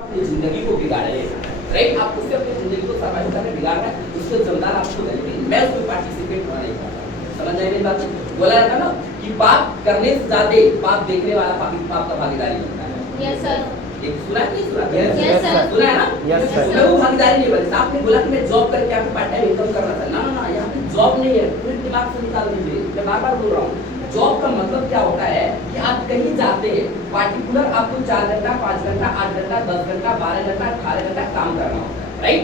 अपनी जिंदगी को बिगाड़े, राइट? आप उससे अपनी जिंदगी को सर्वाइव करने बिगाड़ रहे हैं, उसके जिम्मेदार आपको नहीं, मैं उसमें पार्टिसिपेट होना नहीं चाहता। समझ आए मेरी बात? बोला जाता ना कि पाप करने से ज्यादा पाप देखने वाला पाप का भागीदारी बनता है। Yes sir. एक सुना है, नहीं सुना? Yes sir. सुना है ना? Yes sir. उसमें वो भागीदारी नहीं बनती। आपने बोला कि मैं जॉब करके आपको पार्ट टाइम इनकम करना था, ना ना ना, यहाँ पे जॉब नहीं है, पूरे दिमाग से निकाल दीजिए। मैं बार-बार बोल रहा हूँ, जॉब का मतलब क्या होता है कि आप कहीं जाते हैं, पार्टिकुलर आपको 4 घंटा, 5 घंटा, 8 घंटा, 10 घंटा, 12 घंटा, 18 घंटा काम करना होता है, राइट?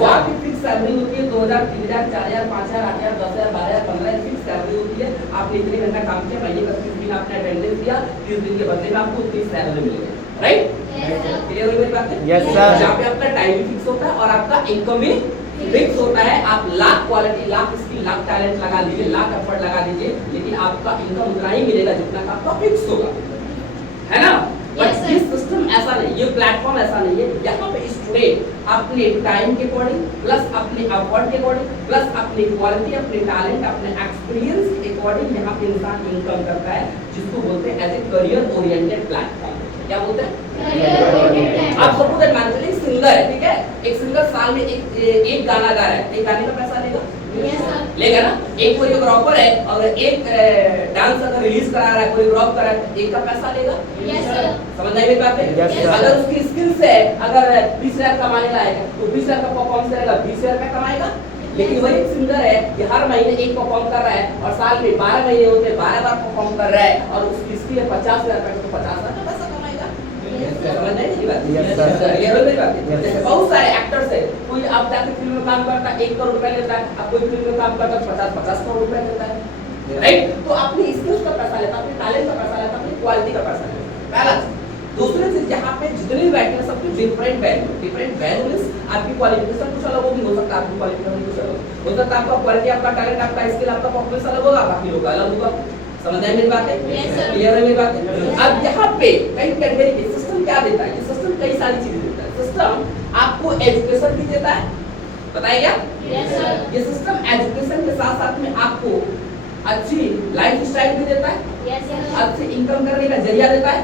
वो आपकी फिक्स सैलरी होती है, 2000, 3000, 4000, 5000, 8000, 10000, 12000, 15000 फिक्स सैलरी होती है। आपने इतने घंटा काम किया, महीने का 30 दिन आपने अटेंडेंस दिया, 30 दिन के बदले में आपको उतनी सैलरी मिलेगी, राइट? क्लियर हो मेरी बात? Yes sir. जहाँ पे आपका टाइम फिक्स होता है और आपका इनकम भी फिक्स होता है। आप lakh quality, lakh skill, lakh talent लगा दीजिए, लाख एफर्ट लगा दीजिए, लेकिन आपका इनकम उतना ही मिलेगा जितना का आपका फिक्स होगा, है ना? बट ये सिस्टम ऐसा नहीं, ये प्लेटफॉर्म ऐसा नहीं है। यहाँ पे स्टूडेंट अपने टाइम के अकॉर्डिंग, प्लस अपने एफर्ट के अकॉर्डिंग, प्लस अपनी क्वालिटी, अपने टैलेंट, अपने एक्सपीरियंस के अकॉर्डिंग यहाँ पे इंसान इनकम करता है, जिसको बोलते हैं as a career oriented platform. क्या बोलते हैं? आप सपोज दैट मान लीजिए सिंगर है, ठीक है? एक सिंगर साल में एक गाना गा रहा है, एक गाने का पैसा लेगा? लेगा ना? एक कोरियोग्राफर है, अगर एक डांस अगर रिलीज करा रहा है, कोरियोग्राफ कर रहा है, एक का पैसा लेगा? समझ आई मेरी बात? Yes, sir. अगर उसकी स्किल्स है, अगर 20,000 कमाने लायक है, तो 20,000 का परफॉर्मेंस करेगा, 20,000 रुपया कमाएगा। लेकिन वही सिंगर है कि हर महीने एक परफॉर्म कर रहा है और साल में 12 महीने होते हैं, 12 बार परफॉर्म कर रहा है और उसकी स्किल है 50,000 रुपए, तो 50,000 का पैसा कमाएगा। समझ आई मेरी बात? Yes, sir. क्लियर हो मेरी बात? Yes, जैसे sir. बहुत सारे एक्टर्स है, कोई आप जाके फिल्म में काम करता है 1 करोड़ रुपए लेता है, अब कोई फिल्म में काम करता है 50 करोड़ रुपए लेता है, राइट? तो अपनी स्किल्स का पैसा लेता है, अपने टैलेंट का पैसा लेता है, अपनी क्वालिटी का पैसा लेता है। पहला चीज। दूसरी चीज, यहाँ पे जितने भी बैठे हैं सबके डिफरेंट वैल्यू मींस आपकी क्वालिफिकेशन कुछ अलग होगी, हो सकता है आपकी क्वालिफिकेशन कुछ अलग हो सकता है, आपका क्वालिटी, आपका टैलेंट, आपका स्किल, आपका परफॉर्मेंस अलग होगा, बाकी लोग अलग होगा। समझ आई मेरी बात? Yes, sir. क्लियर है मेरी बात? अब यहाँ पे कई कैटेगरी के सिस्टम क्या देता है? ये सिस्टम कई सारी चीजें देता है। सिस्टम आपको एजुकेशन भी देता है, बताइए क्या? ये सिस्टम एजुकेशन के साथ साथ में आपको अच्छी लाइफ स्टाइल भी देता है, अच्छी इनकम करने का जरिया देता है,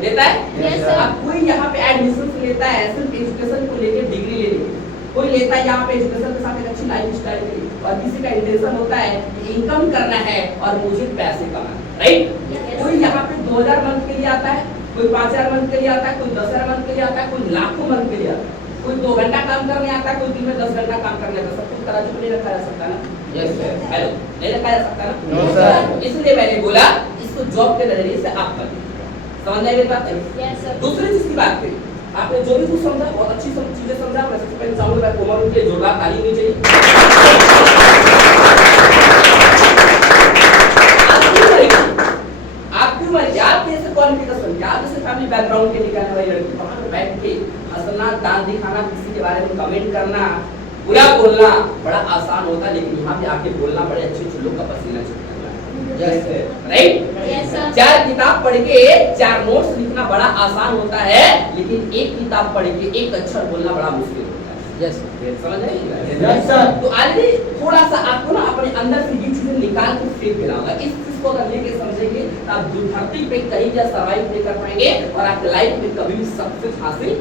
देता है। Yes, sir. अब कोई यहाँ पे एडमिशन लेता है सिर्फ एजुकेशन को लेके, डिग्री लेने के, कोई लेता है यहाँ पे एजुकेशन के साथ एक अच्छी लाइफ स्टाइल के लिए, और किसी का इंटेंशन होता है कि इनकम करना है और मुझे पैसे कमाना, राइट? कोई यहाँ पे 2000 मंथ के लिए आता है, कोई 5000 मंथ के लिए आता है, कोई 10,000 मंथ के लिए आता है, कोई लाखों मंथ के लिए आता है, कोई 2 घंटा काम करने आता है, कोई दिन में 10 घंटा काम करने आता है। सब कुछ तराजू पे नहीं रखा जा सकता ना? Yes sir. हेलो, नहीं रखा जा सकता ना? No sir. इसलिए मैंने बोला इसको जॉब के नजरिए से आप मत देखिए। समझ आई मेरी बात? दूसरी चीज की बात करी, आपने जो भी कुछ समझा, बहुत अच्छी सब चीजें समझा। मैं सबसे पहले चाहूंगा कोमल उनके जोरदार ताली होनी चाहिए। आपकी मर्जी, आप कैसे क्वालिफिकेशन, क्या जैसे फैमिली बैकग्राउंड के निकलने वाली लड़की वहां पे बैठ के हंसना, दांत दिखाना, किसी के बारे में कमेंट करना, बुरा बोलना बड़ा आसान होता है, लेकिन यहाँ पे आके बोलना बड़े अच्छे लोग का पसीना छूटता है, राइट? 4 किताब पढ़ के 4 नोट्स लिखना बड़ा आसान होता है, लेकिन एक किताब पढ़ के एक अक्षर बोलना बड़ा मुश्किल होता है। यस समझ आई? Yes sir. तो ऑलरेडी थोड़ा सा आपको ना अपने अंदर से ये चीजें निकाल के फेंक देना होगा। इस चीज को अगर लेके समझेंगे तो आप धरती पे कहीं भी सर्वाइव नहीं कर पाएंगे और आपकी लाइफ में कभी भी सक्सेस हासिल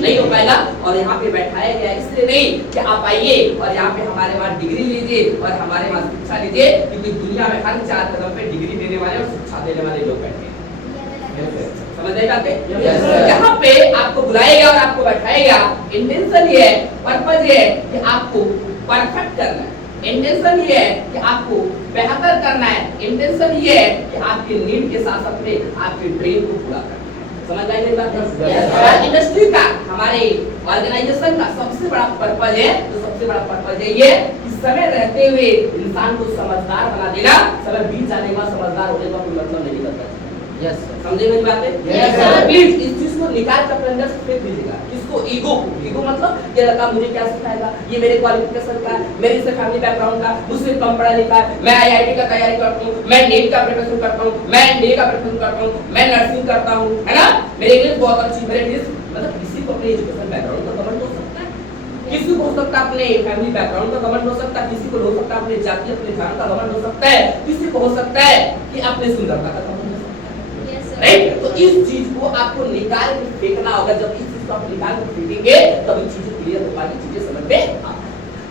नहीं हो पाएगा। और यहाँ पे बैठाया गया इसलिए नहीं कि आप आइए और यहाँ पे हमारे वहाँ डिग्री लीजिए और हमारे वहाँ शिक्षा लीजिए, क्योंकि दुनिया में हर 4 कदम पे डिग्री देने वाले और शिक्षा देने वाले लोग बैठे हैं। समझ आई बात? यहाँ पे आपको बुलाएगा और आपको बैठाएगा, इंटेंशन ये है, पर्पस ये है कि आपको परफेक्ट करना है, इंटेंशन ये है कि आपको बेहतर करना है, इंटेंशन ये है कि आपके नीड के साथ साथ में आपके ड्रीम को पूरा करना है। समझ आई मेरी बात? इंडस्ट्री का, हमारे ऑर्गेनाइजेशन का सबसे बड़ा पर्पस है, तो सबसे बड़ा पर्पस है ये कि समय रहते हुए इंसान को समझदार बना देना। समय बीत जाने के बाद समझदार होने का कोई मतलब नहीं करता। यस समझे मेरी बात? Yes, sir. प्लीज इस चीज को निकाल कर अपने अंदर से फेंक दीजिएगा। इसको ईगो मतलब ये लड़का मुझे क्या सिखाएगा, ये मेरे क्वालिफिकेशन का, मेरे से फैमिली बैकग्राउंड का, मुझसे कम पढ़ा लिखा है, मैं आईआईटी का तैयारी करता हूँ, मैं नीट का प्रिपरेशन करता हूँ, मैं एनडीए का प्रिपरेशन करता हूँ, मैं नर्सिंग करता हूँ, है ना? मेरी इंग्लिश बहुत अच्छी, मेरे इंग्लिश मतलब किसी को अपने एजुकेशन बैकग्राउंड का कमेंट हो सकता है, किसी को हो सकता है अपने फैमिली बैकग्राउंड का कमेंट हो सकता है, किसी को हो सकता है अपने जाति, अपने धर्म का कमेंट हो सकता है, किसी को हो सकता है कि अपने सुंदरता का कमेंट हो सकता है। राइट। तो इस चीज को आपको निकाल के फेंकना होगा। जब इस चीज को आप निकाल के फेंकेंगे तभी चीजें क्लियर हो पाएगी, चीजें समझ में आएगी।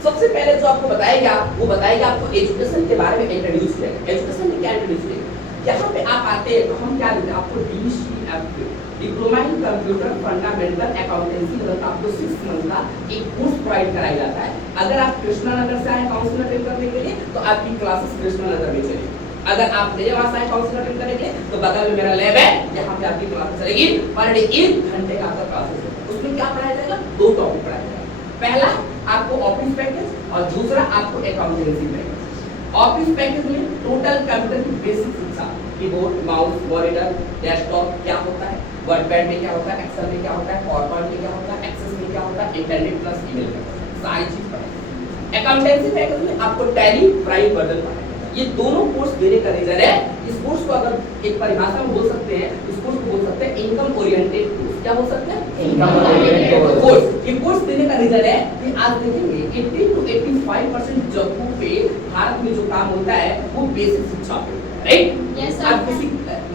सबसे पहले जो आपको बताएगा वो बताएगा आपको एजुकेशन के बारे में इंट्रोड्यूस करेगा। एजुकेशन में क्या इंट्रोड्यूस करेगा, यहाँ पे आप आते हैं तो हम क्या देते हैं आपको DCFA diploma in computer fundamental accountancy मतलब आपको 6 मंथ का एक कोर्स प्रोवाइड कराया जाता है। अगर आप कृष्णा नगर से आए काउंसिल अटेंड करने के लिए तो आपकी क्लासेस कृष्णा नगर में चलेगी। अगर आप मेरे वहां से आए काउंसिल अटेंड करने के लिए तो बगल में मेरा लैब है, यहाँ पे आपकी क्लास चलेगी। पर डे 1 घंटे का आपका क्लासेस है। उसमें क्या पढ़ाया जाएगा, 2 टॉपिक पढ़ाया जाएगा। पहला आपको ऑफिस पैकेज और दूसरा आपको अकाउंटेंसी पैकेज। ऑफिस पैकेज में टोटल कंप्यूटर की बेसिक शिक्षा, कीबोर्ड, माउस, मॉनिटर, डेस्कटॉप क्या होता है, वर्डपैड में क्या होता है, एक्सेल में क्या होता है, पावरपॉइंट में क्या होता है, एक्सेस में क्या होता है, इंटरनेट प्लस ईमेल क्या होता है, सारी चीज पढ़ाएंगे। अकाउंटेंसी पैकेज में आपको टैली, प्राइम वर्जन पढ़ाएंगे। ये दोनों कोर्स देने का रीजन है, इस कोर्स को अगर एक परिभाषा में बोल सकते हैं, इस कोर्स को बोल सकते हैं इनकम ओरिएंटेड कोर्स। क्या बोल सकते हैं, इनकम ओरिएंटेड कोर्स। ये कोर्स देने का रीजन है कि आज देखेंगे 80 to 85% जगहों पे भारत में जो काम होता है वो बेसिक शिक्षा पे, राइट। आप किसी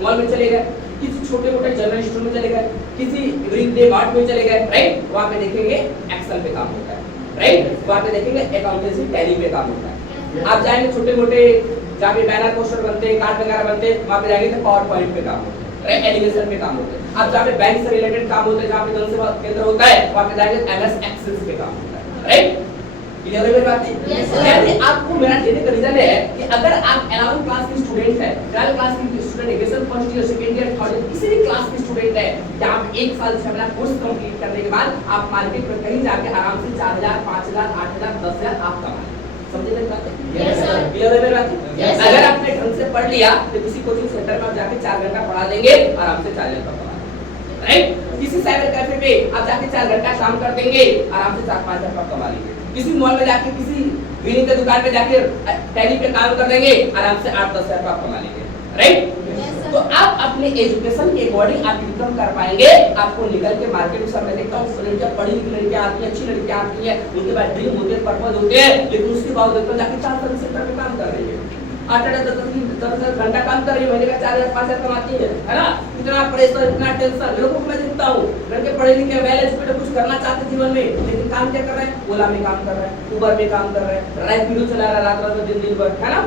मॉल में चले गए, किसी छोटे-मोटे जनरल स्टोर में चले गए, किसी वृद्धे मार्ट में चले गए, राइट, वहां पे देखेंगे एक्सेल पे काम होता है, राइट, वहां पे देखेंगे अकाउंटेंसी टैली पे काम होता है। आप जाएंगे छोटे-मोटे जहाँ पे बैनर पोस्टर बनते हैं, कार्ड वगैरह बनते हैं, वहां पे जाएंगे तो पावर पॉइंट पे काम होता है, राइट, एनिमेशन पे काम होता है। आप जहाँ पे बैंक से रिलेटेड काम होता है, जहाँ पे जनसेवा केंद्र होता है, वहां पे जाएंगे MS एक्सेल पे काम होता है, राइट। क्लियर है मेरी बात? यानी आपको मेरा देने का रीजन है कि अगर आप 11th क्लास के स्टूडेंट है, 12th क्लास के स्टूडेंट है, graduation first year, second year, third year, किसी भी क्लास के स्टूडेंट है, जहां आप 1 साल से अपना कोर्स कंप्लीट करने के बाद आप मार्केट में कहीं जाके आराम से 4000, 5000, 8000, 10000 आप कमा। समझे मेरी बात? Yes sir. क्लियर है मेरी बात? अगर आपने ढंग से पढ़ लिया तो किसी कोचिंग सेंटर में आप जाके 4 घंटा पढ़ा लेंगे, आराम से 4000 का कमा, राइट। किसी साइबर कैफे पे आप जाके 4 घंटा काम कर देंगे, आराम से 4-5 हजार कमा लेंगे। किसी मॉल में जाके किसी विनिंग की दुकान पे जाके टैली पे काम कर देंगे, आराम से 8-10 हजार आप कमा लेंगे, राइट। तो आप अपने एजुकेशन के अकॉर्डिंग आप इनकम कर पाएंगे। आपको निकल के मार्केट में सब मैं देखता हूं लड़कियां पढ़ी लिखी लड़कियां आती हैं, अच्छी लड़कियां आती हैं, उनके पास ड्रीम होते हैं, पर्पस होते हैं, लेकिन उसके बावजूद तो जाके 4 सर्विस सेंटर पे काम कर रही है, 8-10 घंटा काम कर रही है, महीने का 4,000-5,000 कमाती है ना। इतना प्रेशर, इतना टेंशन, लोगों को मैं देखता हूँ लड़के पढ़े लिखे वेल एजुकेटेड कुछ करना चाहते जीवन में, लेकिन काम क्या कर रहे हैं, ओला में काम कर रहे हैं, उबर में काम कर रहे हैं, रैपिडो चला रहा है रात-रात दिन भर, है ना,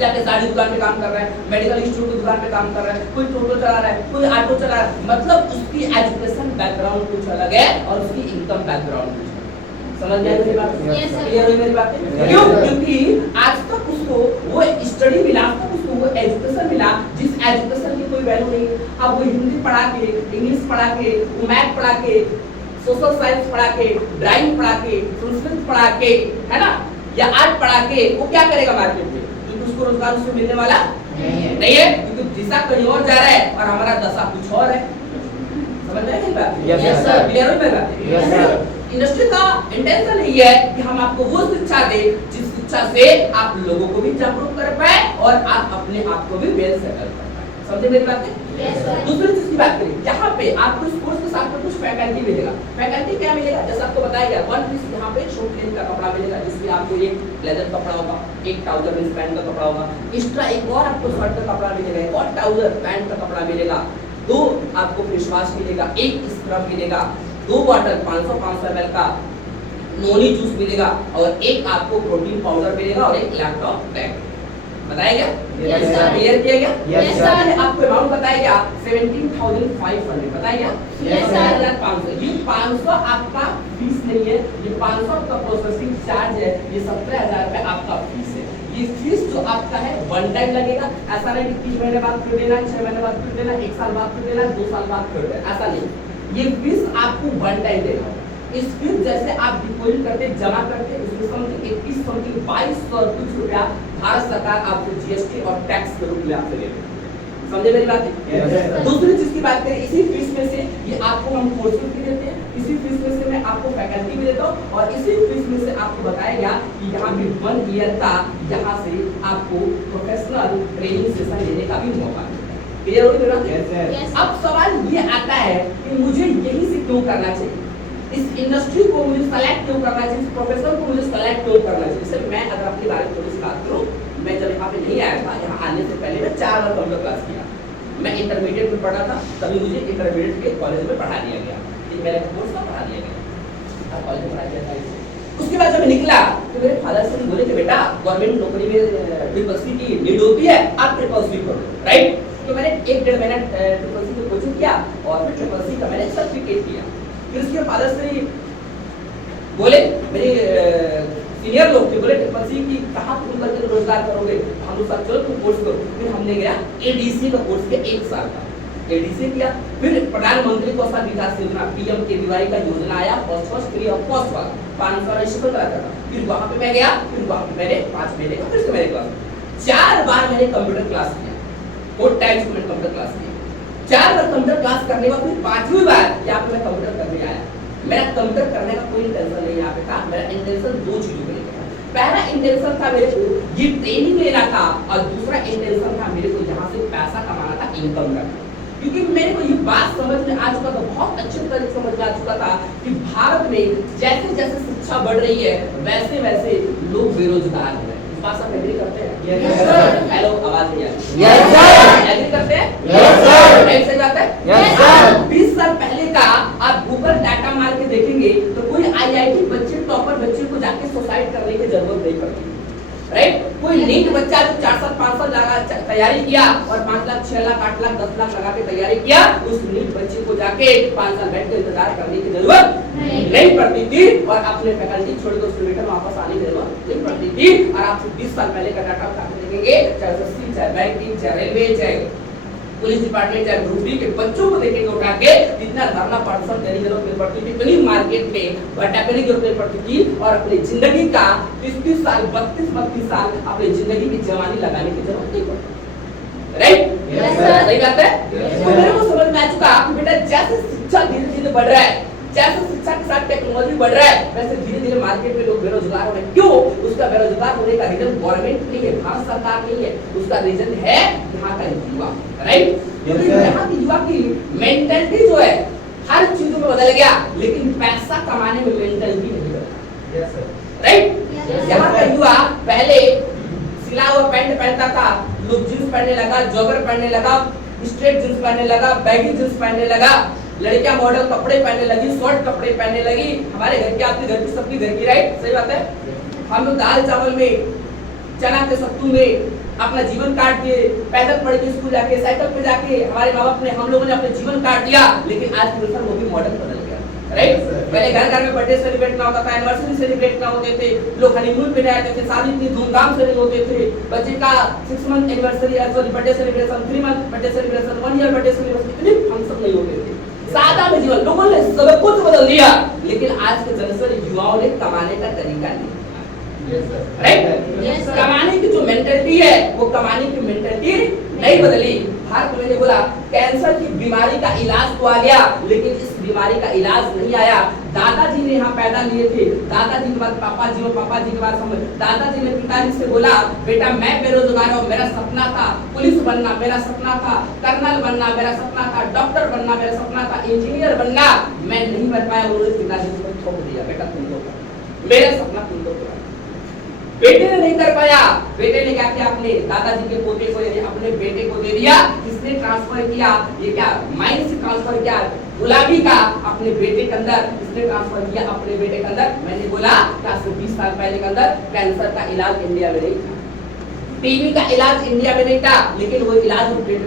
जाके साड़ी दुकान पे काम कर रहा है, मेडिकल स्टोर की दुकान पे काम कर रहा है, कोई टोटो चला रहा है, कोई ऑटो चला रहा है। मतलब उसकी एजुकेशन बैकग्राउंड कुछ अलग है और उसकी इनकम बैकग्राउंड कुछ अलग है। समझ गए मेरी बात? क्लियर हुई मेरी बात? क्यों? क्योंकि आज तक उसको वो स्टडी मिला, आज तक उसको वो एजुकेशन मिला जिस एजुकेशन की कोई वैल्यू नहीं। अब वो हिंदी पढ़ा के, इंग्लिश पढ़ा के, मैथ पढ़ा के, सोशल साइंस पढ़ा के, ड्राइंग पढ़ा के, संस्कृत पढ़ा के, है ना, या आर्ट पढ़ा के वो क्या करेगा मार्केट में? उसको रोजगार उसको मिलने वाला नहीं है, क्योंकि दिशा कहीं और जा रहा है और हमारा दशा कुछ और है। समझ में आई बात? Yes sir. क्लियर हुई मेरा? Yes sir. इंडस्ट्री का इंटेंशन यही है कि हम आपको वो शिक्षा दें जिस शिक्षा से आप लोगों को भी जागरूक कर पाए और आप अपने आप को भी वेल सेटल कर पाए। समझे मेरी बात? Yes sir. दूसरी चीज की बात करें, यहाँ पे आपको इस कोर्स के साथ में कुछ फैकल्टी मिलेगा। फैकल्टी क्या मिलेगा? जैसे आपको बताया गया, वन पीस यहाँ पे शॉर्ट लेंथ का कपड़ा मिलेगा, जिसमें आपको एक ब्लेजर कपड़ा होगा, एक ट्राउजर जींस पैंट का कपड़ा होगा, एक्स्ट्रा एक और आपको शर्ट का कपड़ा मिलेगा, एक और ट्राउजर पैंट का कपड़ा मिलेगा, 2 आपको फेस वॉश मिलेगा, 1 स्क्रब मिलेगा, 2 बॉटल 500 ml का नोनी जूस मिलेगा और 1 आपको प्रोटीन पाउडर मिलेगा और 1 लैपटॉप बैग। बताया गया? Yes sir. क्लियर किया गया? Yes sir. आपको अमाउंट बताया गया 17,500 बताया गया? Yes sir. 17,500 ये 500 आपका फीस नहीं है, ये 500 आपका प्रोसेसिंग चार्ज है, ये 17,000 रुपए आपका फीस है। ये फीस जो आपका है वन टाइम लगेगा, ऐसा नहीं कि 3 महीने बाद फिर देना, 6 महीने बाद फिर देना, 1 साल बाद फिर देना, 2 साल बाद फिर देना, ऐसा नहीं। ये फीस आपको वन टाइम देना। इस फीस जैसे आप डिपॉजिट करते जमा करते उसमें समथिंग 2200 रुपया भारत सरकार आपको जीएसटी और टैक्स के रूप में आपसे लेते हैं। समझे मेरी बात? दूसरी चीज की बात करें, इसी फीस में से ये आपको हम कोर्सेज भी देते हैं, इसी फीस में से मैं आपको फैकल्टी भी देता हूँ और इसी फीस में से आपको बताया गया कि यहाँ पे 1 ईयर का यहाँ से आपको प्रोफेशनल ट्रेनिंग सेशन लेने का भी मौका मिलता है। क्लियर हो गया मेरा? अब सवाल ये आता है कि मुझे यही से क्यों करना चाहिए, इस इंडस्ट्री को मुझे सेलेक्ट क्यों करना चाहिए, इस प्रोफेशन को मुझे सेलेक्ट क्यों करना चाहिए। जैसे मैं अगर अपनी बारे में थोड़ी सी बात करूं, मैं जब यहाँ पे नहीं आया था, यहाँ आने से पहले मैं 4 बार कंप्यूटर क्लास किया, मैं इंटरमीडिएट में पढ़ा था, तभी मुझे इंटरमीडिएट के कॉलेज में पढ़ा दिया गया, ये मेरा कोर्स था, पढ़ा दिया गया, अब कॉलेज में पढ़ा दिया था। उसके बाद जब मैं निकला तो मेरे फादर से बोले कि बेटा गवर्नमेंट नौकरी में ट्रिपल सी की नीड होती है, आप ट्रिपल सी करो, राइट। तो मैंने 1-1.5 महीना ट्रिपल सी की कोचिंग किया और फिर ट्रिपल सी का मैंने सर्टिफिकेट किया। फिर उसके फादर से बोले, मेरे सीनियर लोग थे, बोले ट्रिपल सी की कहाँ तुम करके रोजगार करोगे, हम लोग साथ चलो तुम कोर्स करो। फिर हमने गया एडीसी का कोर्स किया 1 साल का, एडीसी किया। फिर प्रधानमंत्री कौशल विकास योजना PMKVY का योजना आया, फर्स्ट फ्री ऑफ कॉस्ट वाला 500 रजिस्टर कराता था। फिर वहां पे मैं गया, फिर वहां पे मैंने 5 महीने का फिर से मेरे क्लास 4 बार मैंने कंप्यूटर क्लास किया, 4 टाइम्स मैंने कंप्यूटर क्लास किया। 4 बार कंप्यूटर क्लास करने के बाद फिर 5वीं बार यहाँ पे मैं कंप्यूटर करने आया। मेरा कंप्यूटर करने का कोई इंटेंशन नहीं यहाँ पे था, मेरा इंटेंशन 2 चीजों के लिए था। पहला इंटेंशन था मेरे को ये ट्रेनिंग लेना था, और दूसरा इंटेंशन था मेरे को यहाँ से पैसा कमाना था, इनकम करना। क्योंकि मेरे को ये बात समझ में आ चुका था, बहुत अच्छे तरह से समझ में आ चुका था कि भारत में जैसे जैसे शिक्षा बढ़ रही है वैसे वैसे लोग बेरोजगार हो रहे हैं। इस बात से एग्री करते हैं? Yes sir. हेलो, आवाज नहीं आ रही? Yes sir. एग्री करते हैं? Yes sir. एक सही बात है? Yes sir. 20 साल पहले का आप गूगल डाटा मार के देखेंगे तो कोई IIT बच्चे, टॉपर बच्चे को जाके सुसाइड करने की जरूरत नहीं पड़ती, राइट। कोई नीट बच्चा जो 4 साल 5 साल लगा तैयारी किया और 5 लाख 6 लाख 8 लाख 10 लाख लगा के तैयारी किया, उस नीट बच्चे को जाके 5 साल बैठ के इंतजार करने की जरूरत नहीं पड़ती थी, और अपने फैकल्टी छोड़ के उसके बेटा वापस आने की जरूरत नहीं पड़ती थी। और आप 20 साल पहले का डाटा उठा के देखेंगे, चाहे एसएससी, चाहे बैंकिंग, चाहे रेलवे, चाहे पुलिस डिपार्टमेंट, चाहे ग्रुप डी के बच्चों को देखेंगे उठा के, इतना धरना प्रदर्शन करने की जरूरत नहीं पड़ती थी, इतनी मार्केट में भटकने की जरूरत नहीं पड़ती थी, और अपनी जिंदगी का 30-30 साल 32-32 साल अपनी जिंदगी की जवानी लगाने की जरूरत नहीं पड़ती, राइट। सही बात है। तो मेरे को समझ में आ चुका कि बेटा जैसे शिक्षा धीरे धीरे बढ़ रहा है, जैसे शिक्षा के साथ टेक्नोलॉजी बढ़ रहा है, वैसे धीरे धीरे मार्केट में लोग बेरोजगार हो रहे हैं। क्यों? उसका बेरोजगार होने का रीजन गवर्नमेंट नहीं है, भारत सरकार नहीं है, उसका रीजन है यहाँ का युवा, राइट। यहाँ की युवा की मेंटालिटी जो है हर चीजों में बदल गया, लेकिन पैसा कमाने में मेंटालिटी नहीं बदला, राइट। यहाँ का युवा पहले सिला हुआ पैंट पहनता था, लोग जींस पहनने लगा, जॉगर पहनने लगा, स्ट्रेट जींस पहनने लगा, बैगी जींस पहनने लगा, लड़कियां मॉडल कपड़े पहनने लगी, शॉर्ट कपड़े पहनने लगी। हमारे घर की, आपके घर की, सबकी घर की, राइट। सही बात है। हम लोग दाल चावल में, चना के सत्तू में अपना जीवन काट दिए, पैदल पढ़ के स्कूल जाके, साइकिल पे जाके हमारे माँ बाप ने, हम लोगों ने अपने जीवन काट दिया। लेकिन आज के अनुसार वो भी मॉडल बदल गया, राइट। पहले घर घर में बर्थडे सेलिब्रेट ना होता था, एनिवर्सरी सेलिब्रेट ना होते थे, लोग हनीमून पे जाते थे, शादी इतनी धूमधाम से नहीं होते थे। बच्चे का 6 month anniversary, sorry birthday celebration, 3 month birthday celebration, 1 year birthday celebration, इतने फंक्शन नहीं होते थे। सादा में जीवन, लोगों ने सब कुछ बदल दिया, लेकिन आज के जनरेशन युवाओं ने कमाने का तरीका नहीं, राइट। कमाने की जो मेंटालिटी है वो कमाने की मेंटालिटी नहीं बदली। भारत में मैंने बोला कैंसर की बीमारी का इलाज तो आ गया, लेकिन इस बीमारी का इलाज नहीं आया। दादाजी ने यहाँ पैदा लिए थे, दादाजी के बाद पापा जी, और पापा जी के बाद हम, दादाजी ने पिताजी से बोला बेटा मैं बेरोजगार हूँ, मेरा सपना था पुलिस बनना, मेरा सपना था कर्नल बनना, मेरा सपना था डॉक्टर बनना, मेरा सपना था इंजीनियर बनना, मैं नहीं बन पाया। उन्होंने पिताजी को छोड़ दिया, बेटा तुम लोग मेरा सपना तुम लोग। बेटे ने नहीं कर पाया, बेटे ने क्या किया, अपने दादाजी के पोते को यानी अपने बेटे को दे दिया। किसने ट्रांसफर किया? ये क्या माइंड से ट्रांसफर किया, गुलाबी का अपने बेटे के अंदर इसने ट्रांसफर किया, अपने बेटे के अंदर। मैंने बोला कि आज से 20 साल पहले के अंदर कैंसर का इलाज इंडिया में नहीं था, टीबी का इलाज इंडिया में नहीं था, लेकिन वो इलाज